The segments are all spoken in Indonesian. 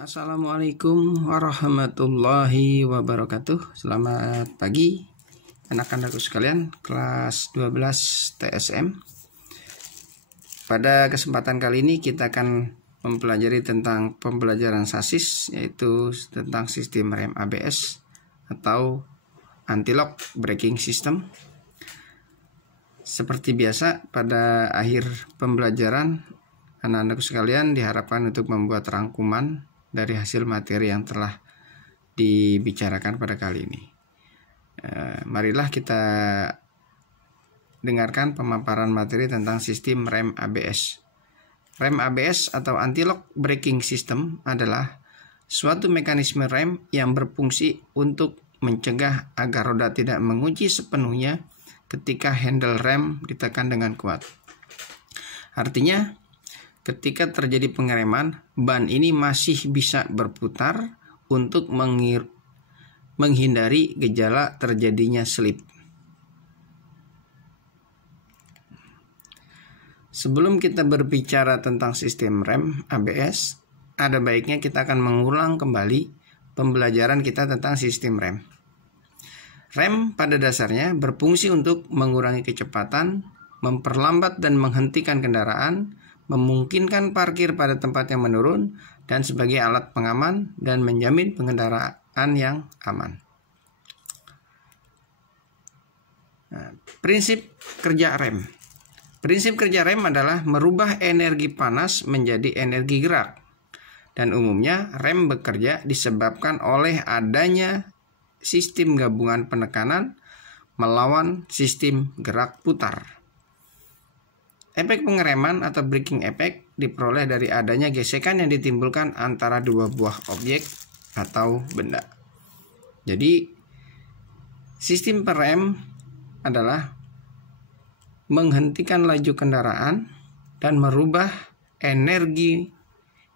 Assalamualaikum warahmatullahi wabarakatuh. Selamat pagi anak-anakku sekalian, kelas 12 TSM. Pada kesempatan kali ini kita akan mempelajari tentang pembelajaran SASIS, yaitu tentang sistem rem ABS atau anti-lock braking system. Seperti biasa, pada akhir pembelajaran anak-anakku sekalian diharapkan untuk membuat rangkuman dari hasil materi yang telah dibicarakan pada kali ini. Marilah kita dengarkan pemaparan materi tentang sistem rem ABS. Rem ABS atau anti-lock braking system adalah suatu mekanisme rem yang berfungsi untuk mencegah agar roda tidak mengunci sepenuhnya ketika handle rem ditekan dengan kuat. Artinya, ketika terjadi pengereman, ban ini masih bisa berputar untuk menghindari gejala terjadinya slip. Sebelum kita berbicara tentang sistem rem ABS, ada baiknya kita akan mengulang kembali pembelajaran kita tentang sistem rem. Rem pada dasarnya berfungsi untuk mengurangi kecepatan, memperlambat dan menghentikan kendaraan, memungkinkan parkir pada tempat yang menurun, dan sebagai alat pengaman dan menjamin pengendaraan yang aman. Prinsip kerja rem. Prinsip kerja rem adalah merubah energi panas menjadi energi gerak. Dan umumnya rem bekerja disebabkan oleh adanya sistem gabungan penekanan melawan sistem gerak putar. Efek pengereman atau braking effect diperoleh dari adanya gesekan yang ditimbulkan antara dua buah objek atau benda. Jadi, sistem rem adalah menghentikan laju kendaraan dan merubah energi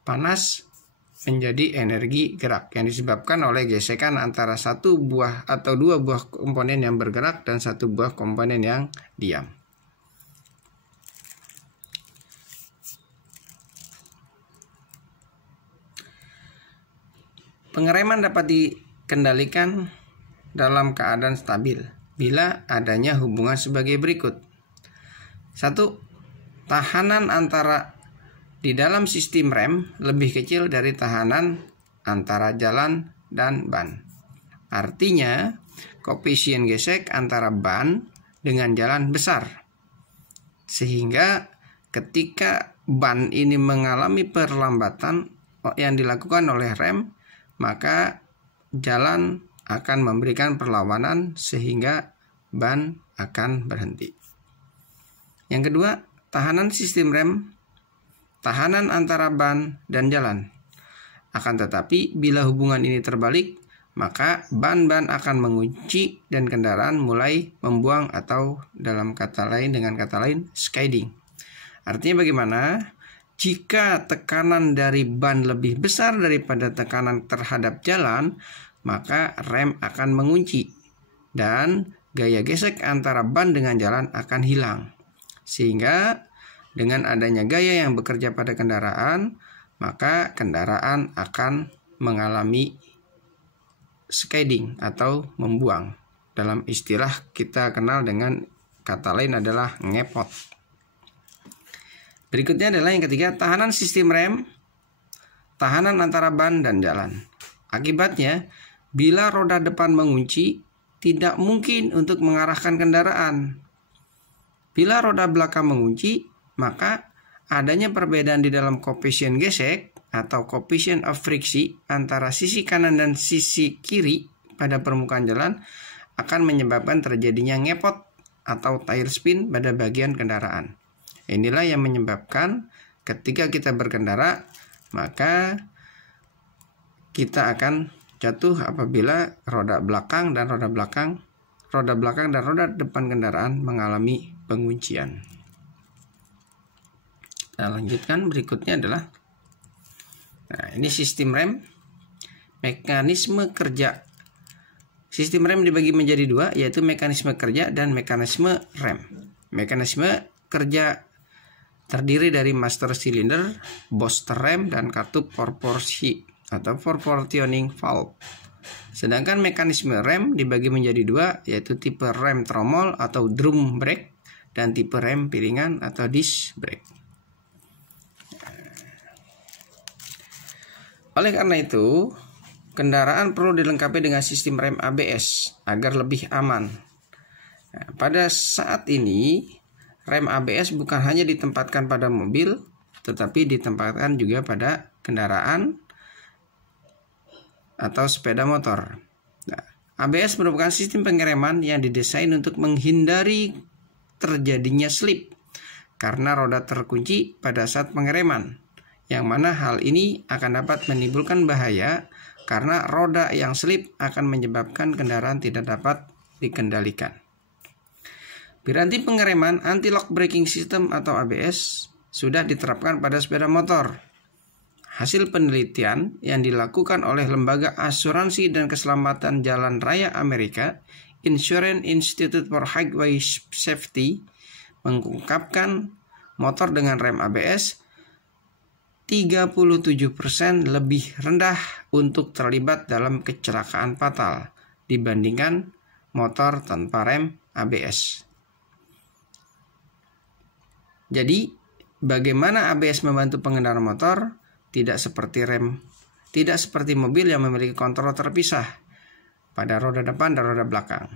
panas menjadi energi gerak yang disebabkan oleh gesekan antara satu buah atau dua buah komponen yang bergerak dan satu buah komponen yang diam. Pengereman dapat dikendalikan dalam keadaan stabil bila adanya hubungan sebagai berikut. 1. Tahanan antara di dalam sistem rem lebih kecil dari tahanan antara jalan dan ban. Artinya, koefisien gesek antara ban dengan jalan besar. Sehingga ketika ban ini mengalami perlambatan yang dilakukan oleh rem, maka jalan akan memberikan perlawanan sehingga ban akan berhenti. Yang kedua, tahanan sistem rem, tahanan antara ban dan jalan. Akan tetapi, bila hubungan ini terbalik, maka ban-ban akan mengunci dan kendaraan mulai membuang atau dengan kata lain skidding. Artinya bagaimana? Jika tekanan dari ban lebih besar daripada tekanan terhadap jalan, maka rem akan mengunci dan gaya gesek antara ban dengan jalan akan hilang. Sehingga dengan adanya gaya yang bekerja pada kendaraan, maka kendaraan akan mengalami skidding atau membuang. Dalam istilah kita kenal dengan kata lain adalah ngepot. Berikutnya adalah yang ketiga, tahanan sistem rem, tahanan antara ban dan jalan. Akibatnya, bila roda depan mengunci, tidak mungkin untuk mengarahkan kendaraan. Bila roda belakang mengunci, maka adanya perbedaan di dalam koefisien gesek atau coefficient of friction antara sisi kanan dan sisi kiri pada permukaan jalan akan menyebabkan terjadinya ngepot atau tire spin pada bagian kendaraan. Inilah yang menyebabkan ketika kita berkendara, maka kita akan jatuh apabila roda belakang dan roda depan kendaraan mengalami penguncian. Kita lanjutkan, berikutnya adalah ini sistem rem, mekanisme kerja. Sistem rem dibagi menjadi dua, yaitu mekanisme kerja dan mekanisme rem. Mekanisme kerja terdiri dari master cylinder, booster rem, dan katup proporsi atau proportioning valve. Sedangkan mekanisme rem dibagi menjadi dua, yaitu tipe rem tromol atau drum brake dan tipe rem piringan atau disc brake. Oleh karena itu, kendaraan perlu dilengkapi dengan sistem rem ABS agar lebih aman. Nah, pada saat ini, rem ABS bukan hanya ditempatkan pada mobil, tetapi ditempatkan juga pada kendaraan atau sepeda motor. Nah, ABS merupakan sistem pengereman yang didesain untuk menghindari terjadinya slip karena roda terkunci pada saat pengereman, yang mana hal ini akan dapat menimbulkan bahaya karena roda yang slip akan menyebabkan kendaraan tidak dapat dikendalikan. Piranti pengereman anti-lock braking system atau ABS sudah diterapkan pada sepeda motor. Hasil penelitian yang dilakukan oleh Lembaga Asuransi dan Keselamatan Jalan Raya Amerika, Insurance Institute for Highway Safety, mengungkapkan motor dengan rem ABS 37% lebih rendah untuk terlibat dalam kecelakaan fatal dibandingkan motor tanpa rem ABS. Jadi, bagaimana ABS membantu pengendara motor? Tidak seperti mobil yang memiliki kontrol terpisah pada roda depan dan roda belakang.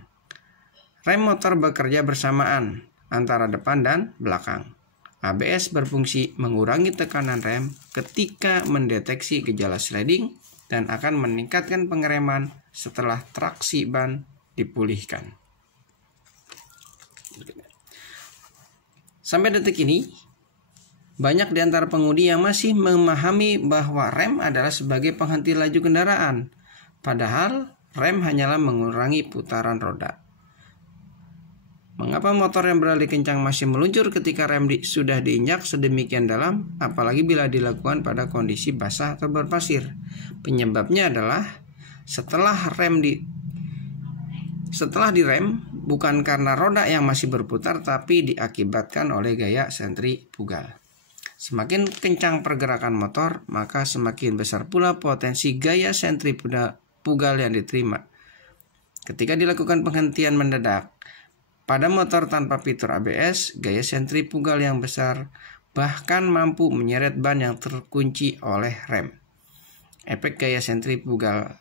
Rem motor bekerja bersamaan antara depan dan belakang. ABS berfungsi mengurangi tekanan rem ketika mendeteksi gejala sliding dan akan meningkatkan pengereman setelah traksi ban dipulihkan. Sampai detik ini, banyak di antara pengemudi yang masih memahami bahwa rem adalah sebagai penghenti laju kendaraan, padahal rem hanyalah mengurangi putaran roda. Mengapa motor yang beralih kencang masih meluncur ketika rem sudah diinjak sedemikian dalam, apalagi bila dilakukan pada kondisi basah atau berpasir? Penyebabnya adalah setelah direm bukan karena roda yang masih berputar, tapi diakibatkan oleh gaya sentrifugal. Semakin kencang pergerakan motor, maka semakin besar pula potensi gaya sentrifugal yang diterima. Ketika dilakukan penghentian mendadak, pada motor tanpa fitur ABS, gaya sentrifugal yang besar bahkan mampu menyeret ban yang terkunci oleh rem. Efek gaya sentrifugal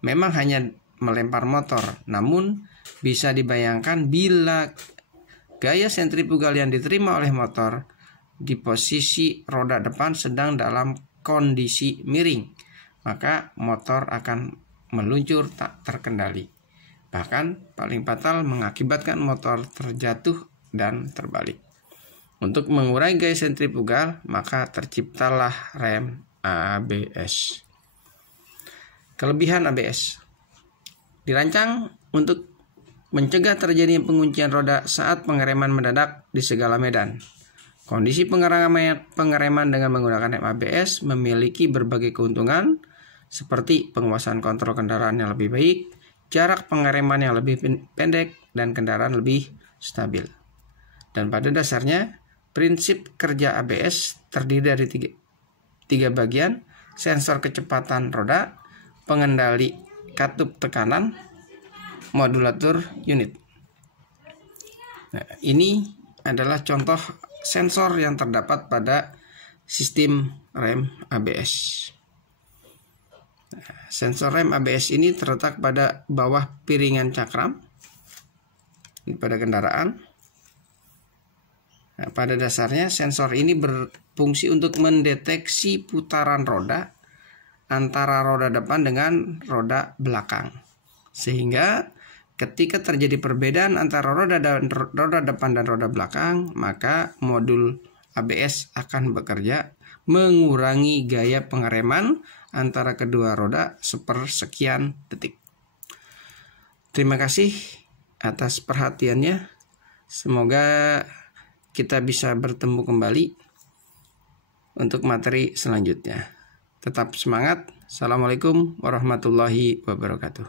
memang hanya melempar motor, namun bisa dibayangkan bila gaya sentrifugal yang diterima oleh motor di posisi roda depan sedang dalam kondisi miring, maka motor akan meluncur tak terkendali. Bahkan paling fatal mengakibatkan motor terjatuh dan terbalik. Untuk mengurai gaya sentrifugal, maka terciptalah rem ABS. Kelebihan ABS dirancang untuk mencegah terjadinya penguncian roda saat pengereman mendadak di segala medan. Kondisi pengereman dengan menggunakan rem ABS memiliki berbagai keuntungan seperti penguasaan kontrol kendaraan yang lebih baik, jarak pengereman yang lebih pendek, dan kendaraan lebih stabil. Dan pada dasarnya, prinsip kerja ABS terdiri dari tiga bagian: sensor kecepatan roda, pengendali katup tekanan, modulator unit. Nah, ini adalah contoh sensor yang terdapat pada sistem rem ABS. Sensor rem ABS ini terletak pada bawah piringan cakram pada kendaraan. Nah, pada dasarnya sensor ini berfungsi untuk mendeteksi putaran roda antara roda depan dengan roda belakang, sehingga ketika terjadi perbedaan antara roda depan dan roda belakang, maka modul ABS akan bekerja mengurangi gaya pengereman antara kedua roda sepersekian detik. Terima kasih atas perhatiannya. Semoga kita bisa bertemu kembali untuk materi selanjutnya. Tetap semangat. Assalamualaikum warahmatullahi wabarakatuh.